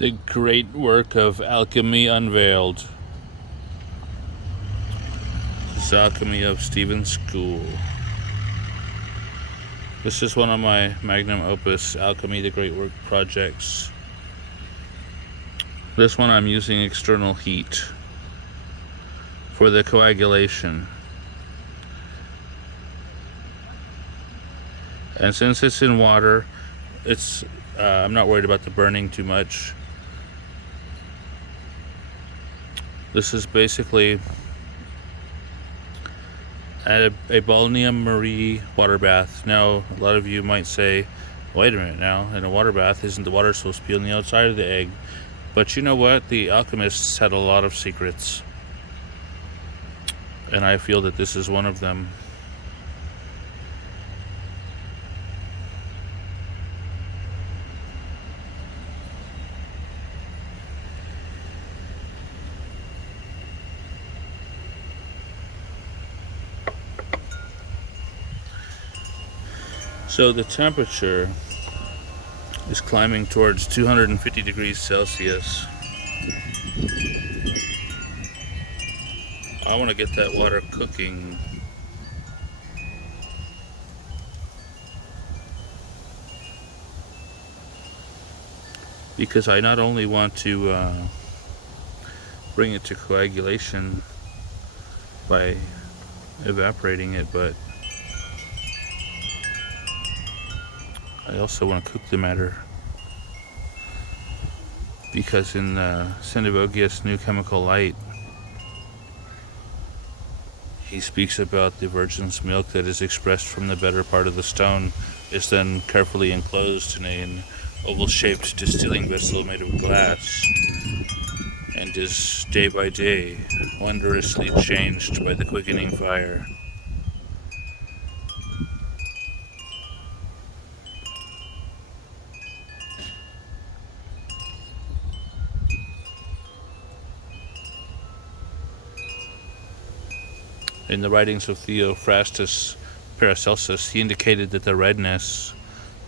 The great work of Alchemy Unveiled. This is Alchemy of Stephen's School. This is one of my Magnum Opus Alchemy the Great Work projects. This one I'm using external heat for the coagulation. And since it's in water, I'm not worried about the burning too much. This is basically a Balneum Marie water bath. Now, a lot of you might say, wait a minute now, in a water bath, isn't the water supposed to be on the outside of the egg? But you know what? The alchemists had a lot of secrets. And I feel that this is one of them. So the temperature is climbing towards 250 degrees Celsius. I want to get that water cooking. Because I not only want to bring it to coagulation by evaporating it, but I also want to cook the matter, because in Sendivogius' New Chemical Light, he speaks about the virgin's milk that is expressed from the better part of the stone is then carefully enclosed in an oval-shaped distilling vessel made of glass, and is day by day wondrously changed by the quickening fire. In the writings of Theophrastus Paracelsus, he indicated that the redness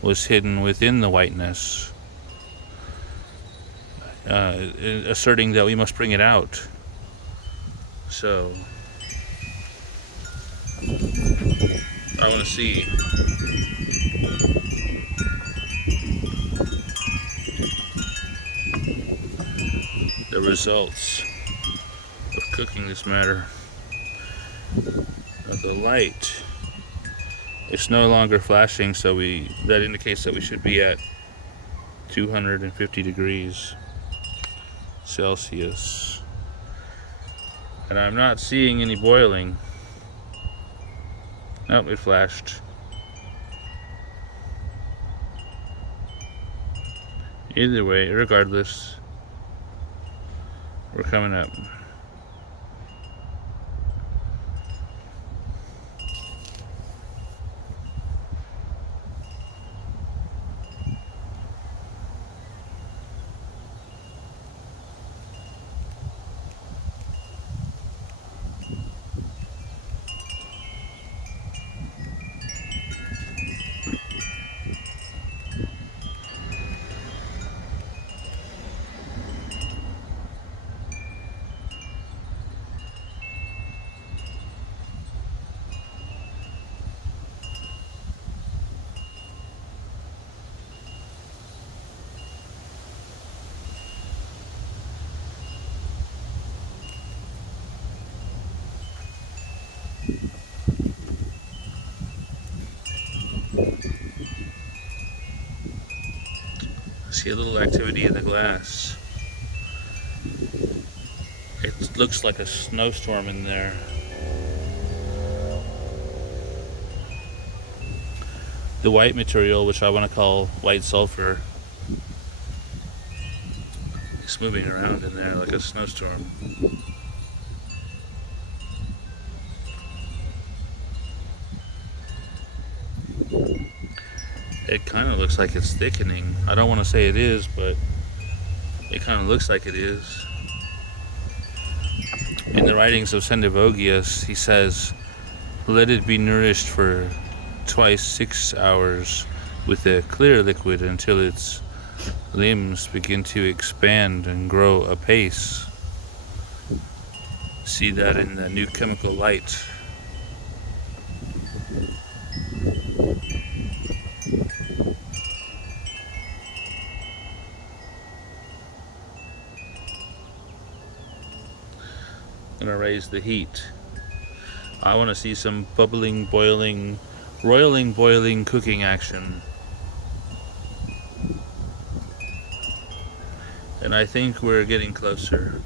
was hidden within the whiteness, asserting that we must bring it out. So, I want to see the results of cooking this matter. The light, it's no longer flashing, so that indicates that we should be at 250 degrees Celsius. And I'm not seeing any boiling. Nope, it flashed. Either way, regardless, we're coming up. See a little activity in the glass. It looks like a snowstorm in there. The white material, which I want to call white sulfur, is moving around in there like a snowstorm. It kind of looks like it's thickening. I don't want to say it is, but it kind of looks like it is. In the writings of Sendivogius, he says, let it be nourished for twice 6 hours with a clear liquid until its limbs begin to expand and grow apace. See that in the new chemical light. I'm gonna raise the heat. I want to see some bubbling, boiling, roiling, boiling cooking action. And I think we're getting closer.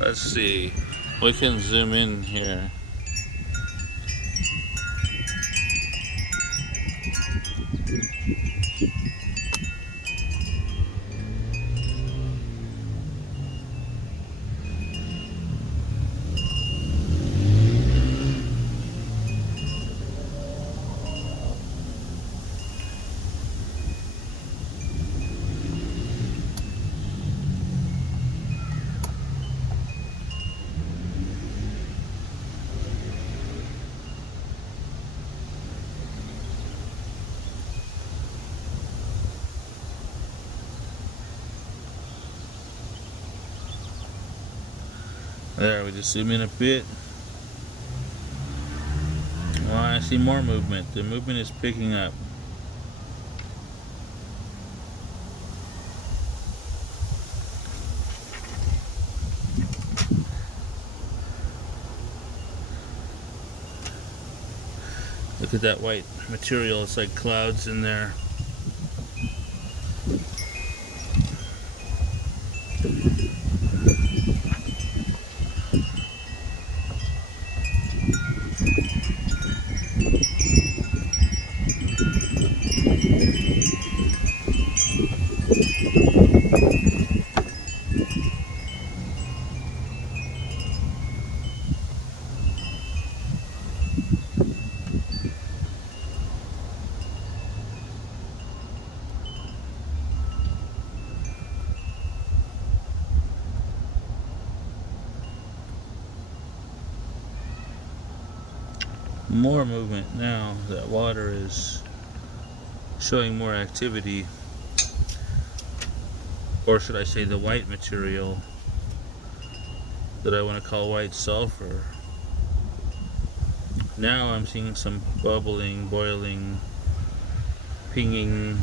Let's see. We can zoom in here. There, we just zoom in a bit. Well, I see more movement. The movement is picking up. Look at that white material. It's like clouds in there. More movement now. That water is showing more activity, or should I say the white material that I want to call white sulfur. Now I'm seeing some bubbling, boiling, pinging,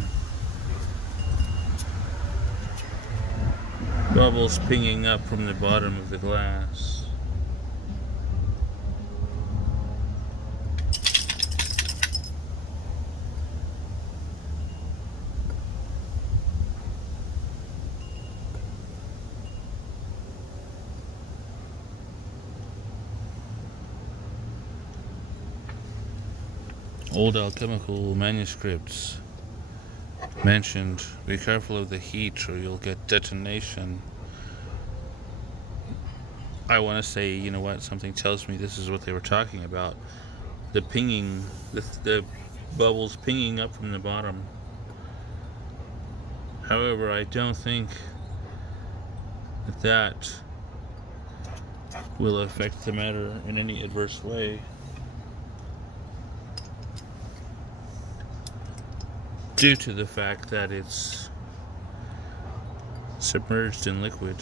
bubbles pinging up from the bottom of the glass. Old alchemical manuscripts mentioned, be careful of the heat or you'll get detonation. I want to say, you know what, something tells me this is what they were talking about. The pinging, the bubbles pinging up from the bottom. However, I don't think that will affect the matter in any adverse way, due to the fact that it's submerged in liquid.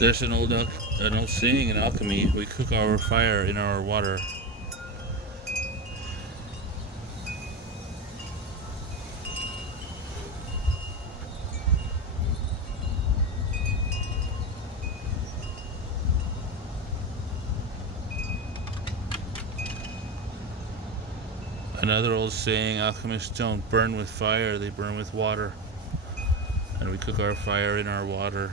There's an old saying in alchemy: we cook our fire in our water. Another old saying, alchemists don't burn with fire, they burn with water. And we cook our fire in our water.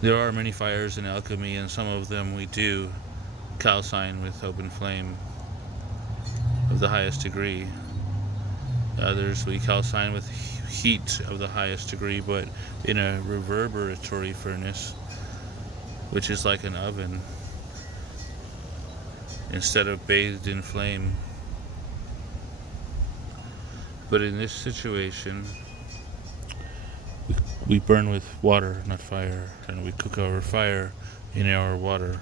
There are many fires in alchemy, and some of them we do calcine with open flame of the highest degree. Others we calcine with heat of the highest degree, but in a reverberatory furnace, which is like an oven, instead of bathed in flame. But in this situation, we burn with water, not fire, and we cook our fire in our water.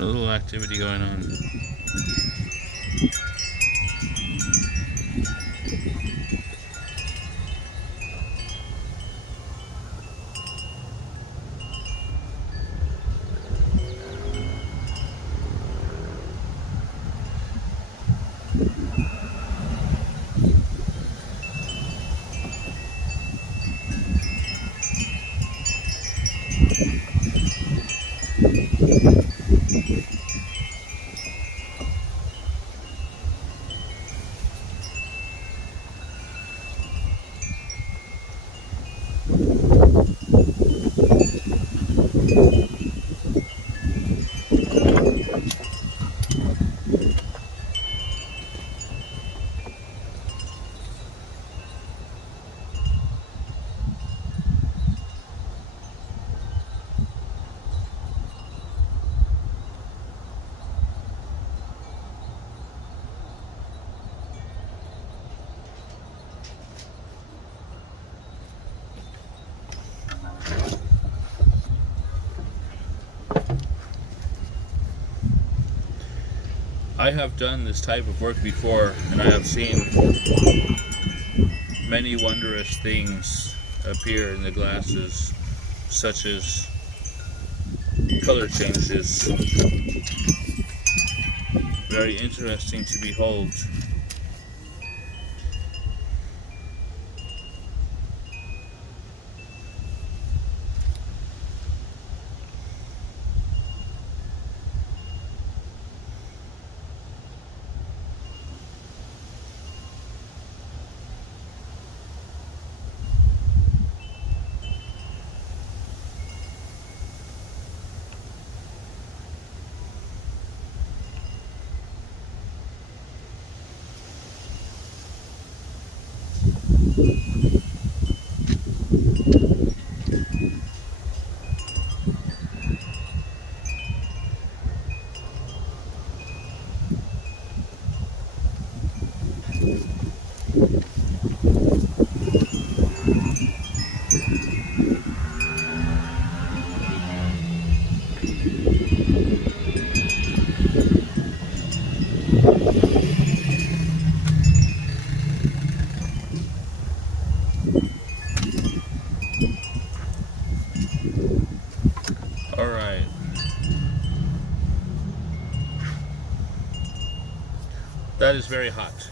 A little activity going on. I have done this type of work before, and I have seen many wondrous things appear in the glasses, such as color changes. Very interesting to behold. Alright. That is very hot.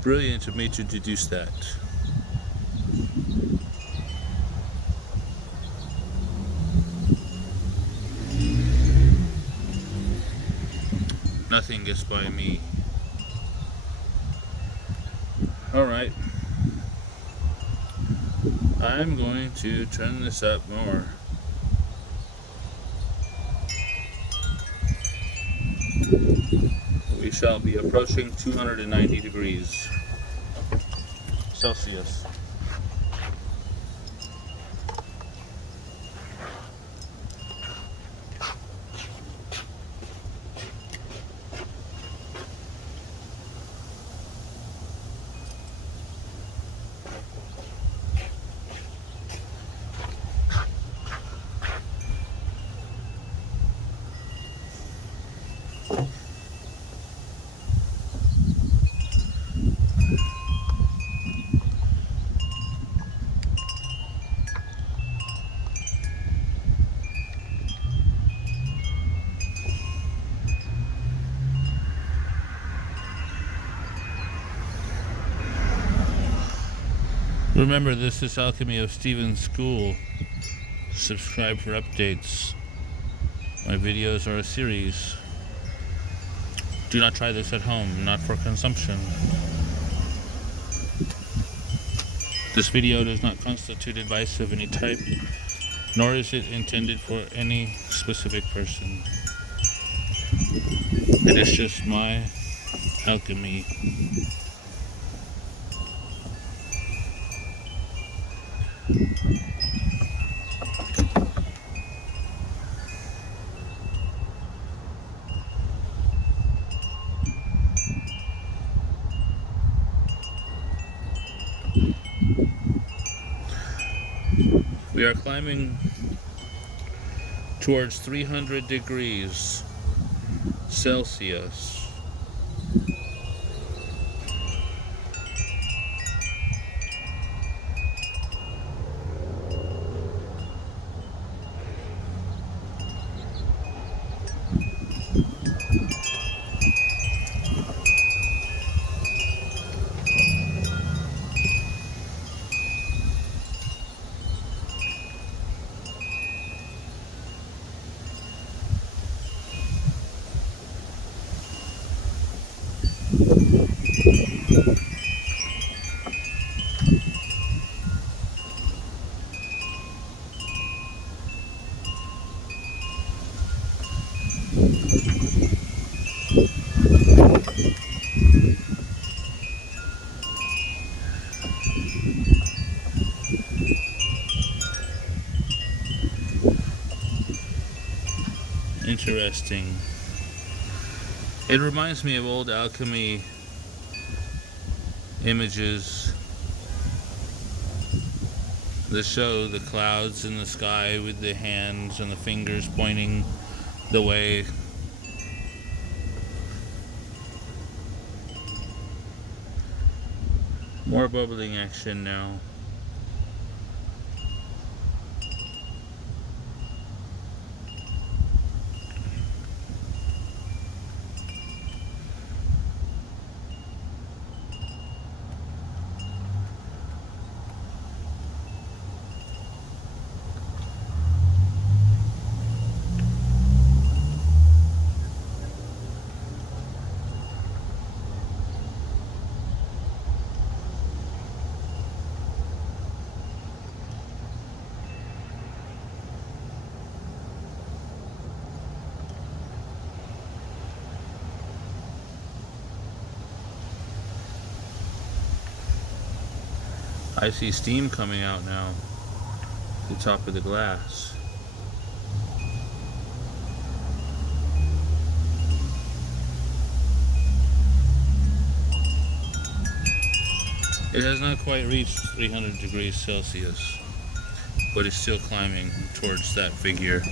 Brilliant of me to deduce that. Nothing gets by me. Alright. I'm going to turn this up more. We shall be approaching 290 degrees Celsius. Remember, this is Alchemy of Stephen's School. Subscribe for updates. My videos are a series. Do not try this at home, not for consumption. This video does not constitute advice of any type, nor is it intended for any specific person. It is just my alchemy. We are climbing towards 300 degrees Celsius. Interesting. It reminds me of old alchemy images that show the clouds in the sky with the hands and the fingers pointing the way. More bubbling action now. I see steam coming out now, the top of the glass. It has not quite reached 300 degrees Celsius, but it's still climbing towards that figure.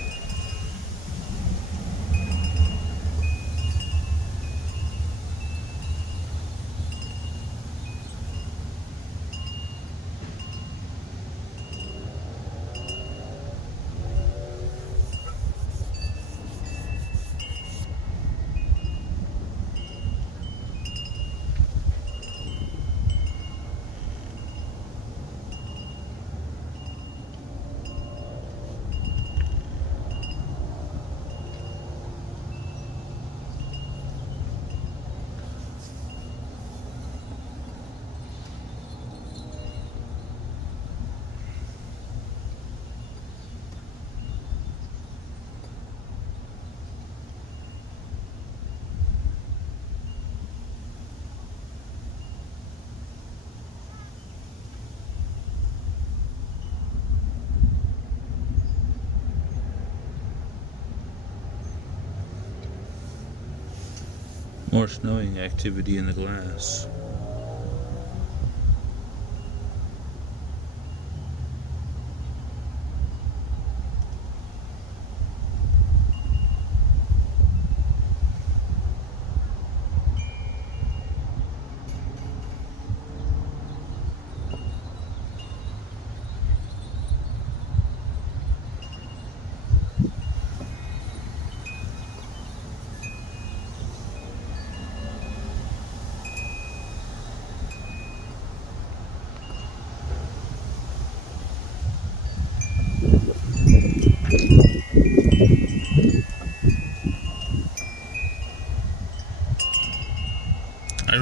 More snowing activity in the glass.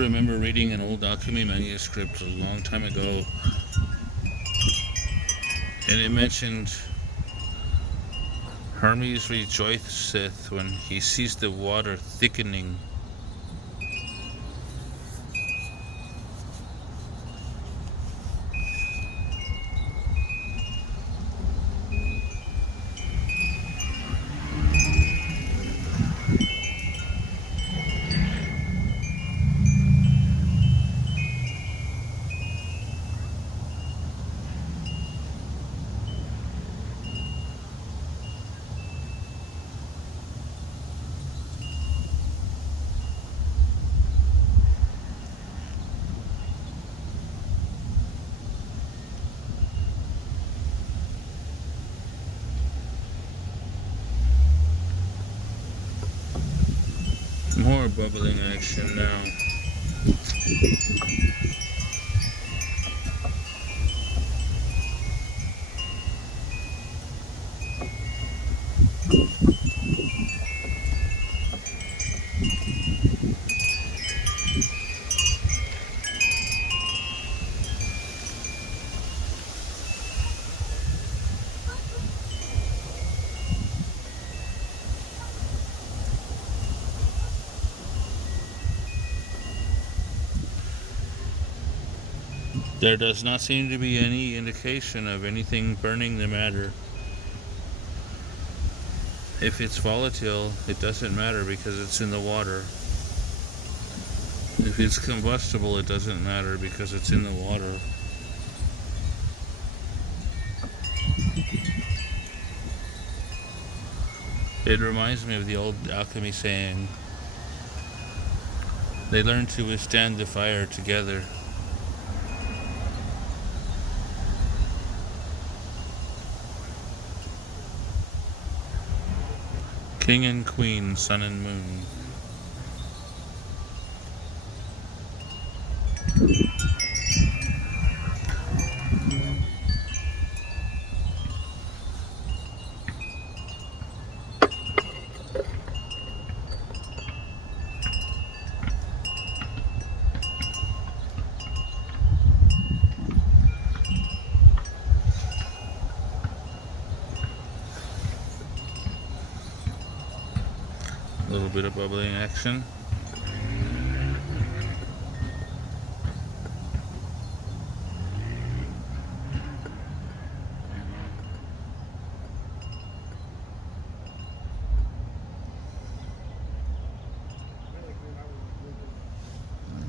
remember reading an old alchemy manuscript a long time ago, and it mentioned Hermes rejoiceth when he sees the water thickening. More bubbling action now. There does not seem to be any indication of anything burning the matter. If it's volatile, it doesn't matter because it's in the water. If it's combustible, it doesn't matter because it's in the water. It reminds me of the old alchemy saying, they learn to withstand the fire together. King and Queen, Sun and Moon. A little bit of bubbling action.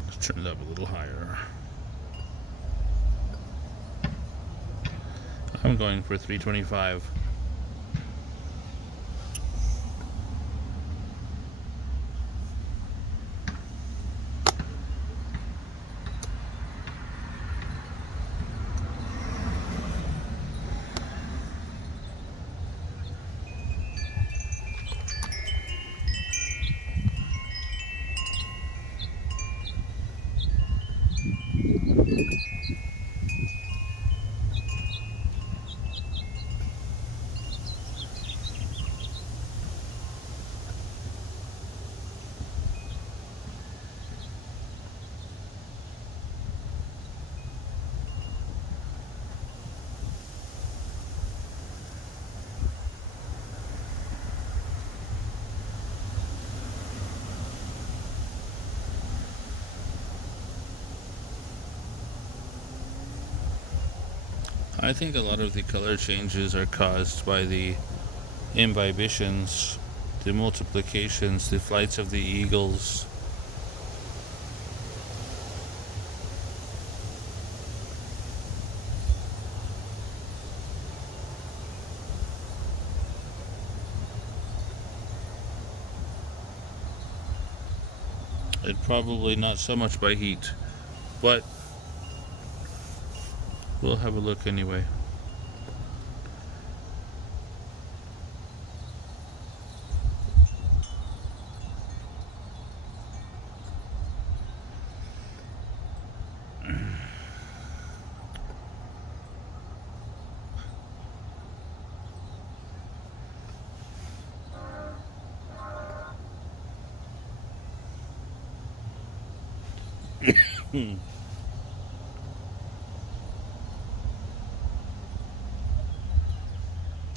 Let's turn it up a little higher. I'm going for 325. I think a lot of the color changes are caused by the imbibitions, the multiplications, the flights of the eagles. And probably not so much by heat, but we'll have a look anyway.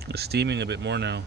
It's steaming a bit more now.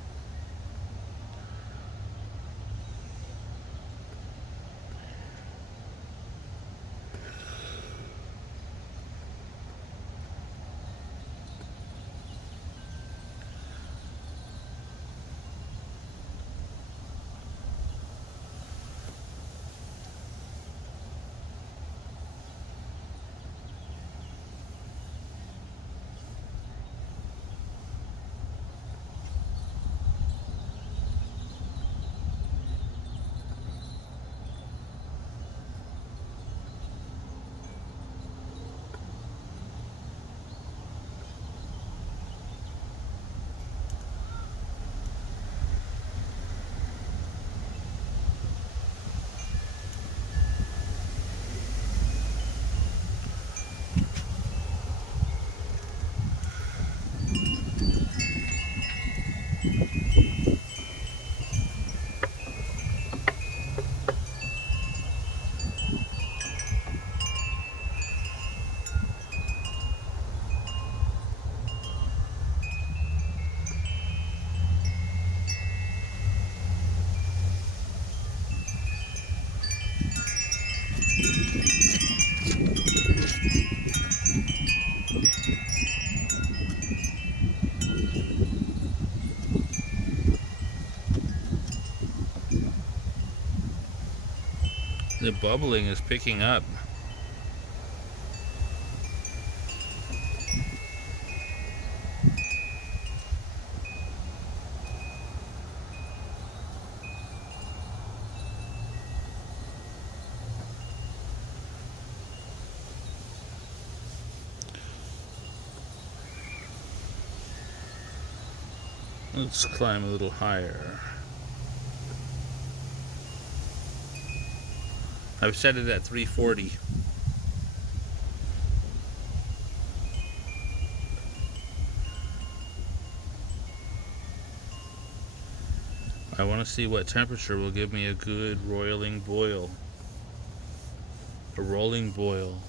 The bubbling is picking up. Let's climb a little higher. I've set it at 340. I want to see what temperature will give me a good roiling boil. A rolling boil.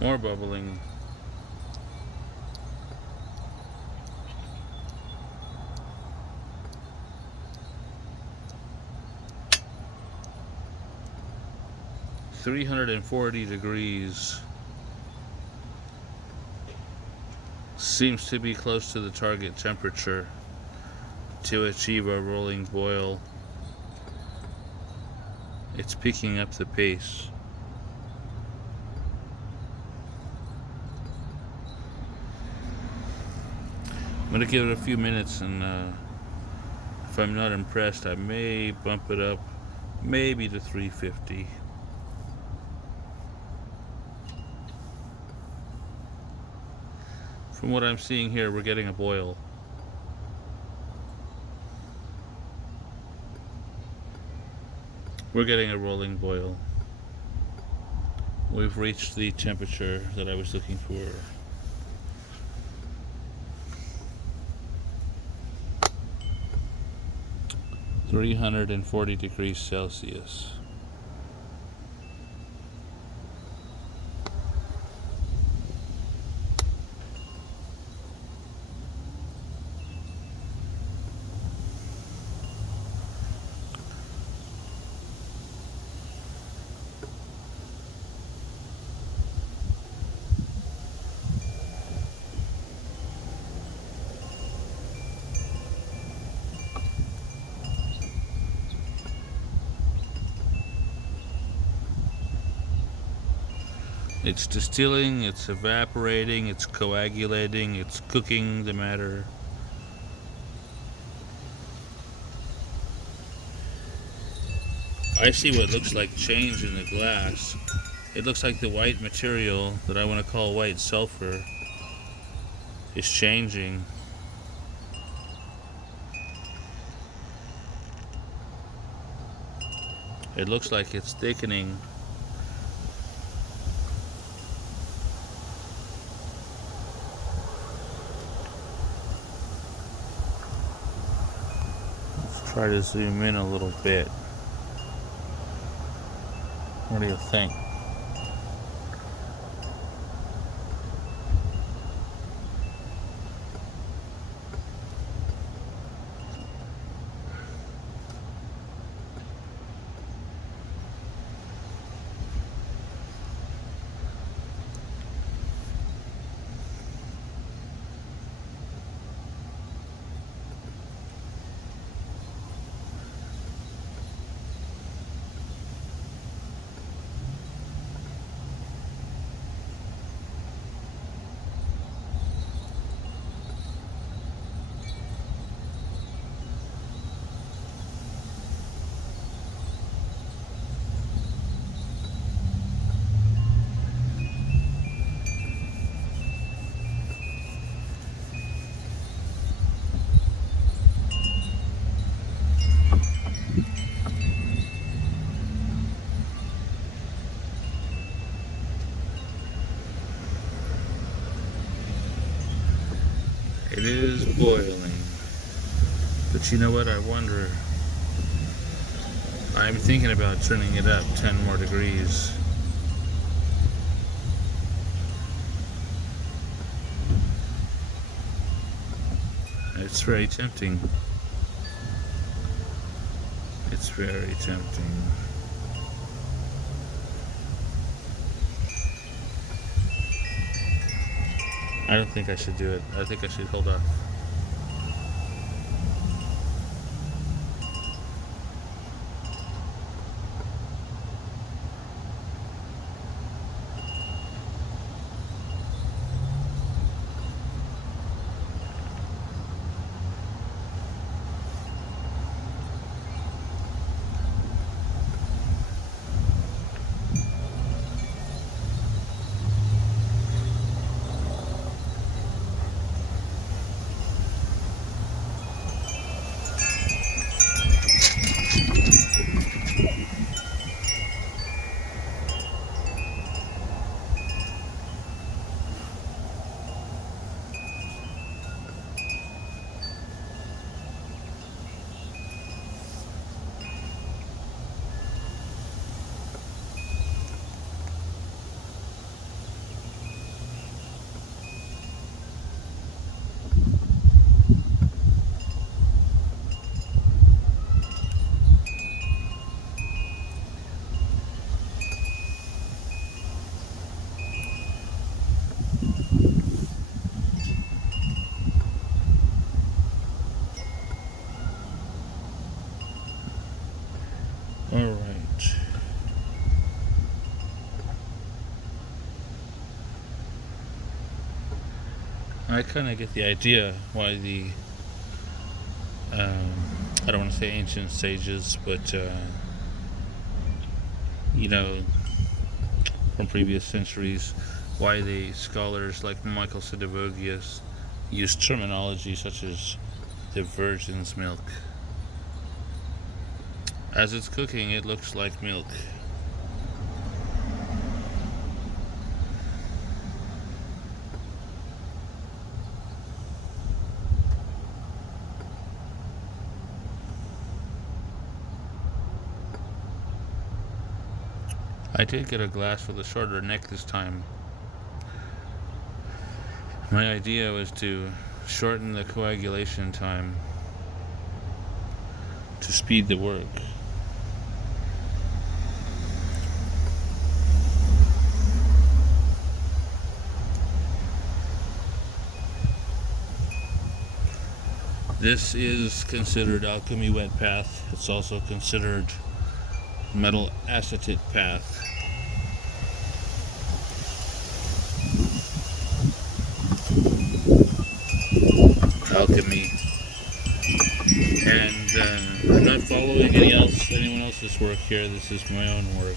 More bubbling. $340 seems to be close to the target temperature to achieve a rolling boil. It's picking up the pace. I'm gonna give it a few minutes, and if I'm not impressed, I may bump it up maybe to 350. From what I'm seeing here, we're getting a boil. We're getting a rolling boil. We've reached the temperature that I was looking for. $340°C. It's distilling, it's evaporating, it's coagulating, it's cooking the matter. I see what looks like change in the glass. It looks like the white material that I want to call white sulfur is changing. It looks like it's thickening. Let's try to zoom in a little bit. What do you think? It is boiling. But you know what? I wonder. I'm thinking about turning it up 10 more degrees. It's very tempting. It's very tempting. I don't think I should do it. I think I should hold off. Alright. I kind of get the idea why the, I don't want to say ancient sages, but, from previous centuries, why the scholars like Michael Sidavogius used terminology such as the virgin's milk. As it's cooking, it looks like milk. I did get a glass with a shorter neck this time. My idea was to shorten the coagulation time to speed the work. This is considered alchemy wet path. It's also considered metal acetate path. alchemy, and I'm not following anyone else's work here. This is my own work.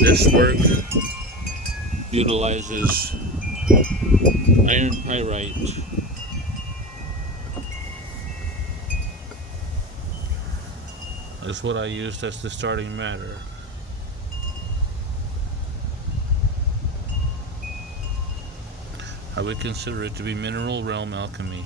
This work utilizes iron pyrite as what I used as the starting matter. I would consider it to be mineral realm alchemy.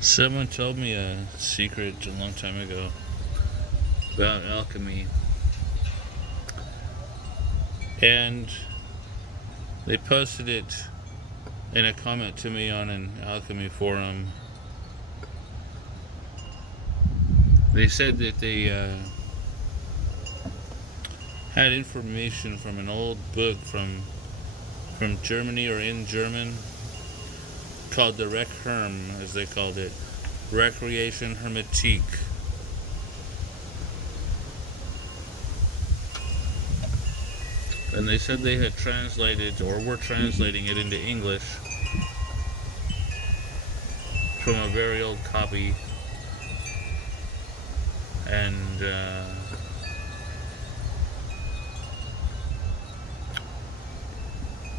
Someone told me a secret a long time ago about alchemy, and they posted it in a comment to me on an alchemy forum. They said that they had information from an old book from Germany, or in German, called the Requiem, as they called it, Recreation Hermetique. And they said they had translated, or were translating it into English from a very old copy, and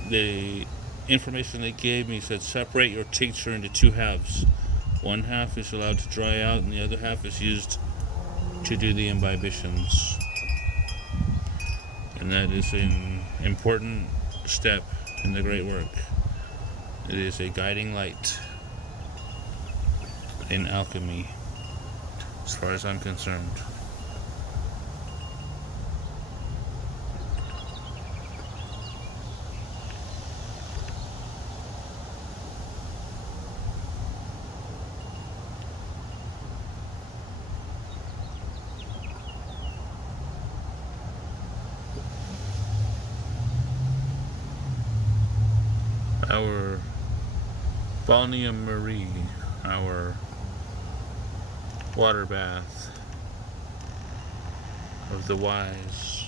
the information they gave me said separate your tincture into two halves. One half is allowed to dry out, and the other half is used to do the imbibitions. And that is an important step in the great work. It is a guiding light in alchemy, as far as I'm concerned. Our Balneum Marie, our water bath of the wise.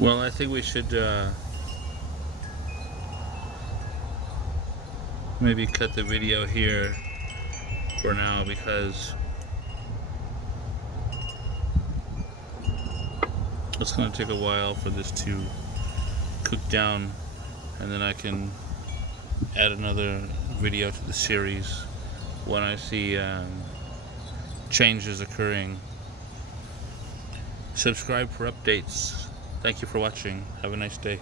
Well, I think we should maybe cut the video here for now, because it's going to take a while for this to cook down, and then I can add another video to the series when I see changes occurring. Subscribe for updates. Thank you for watching. Have a nice day.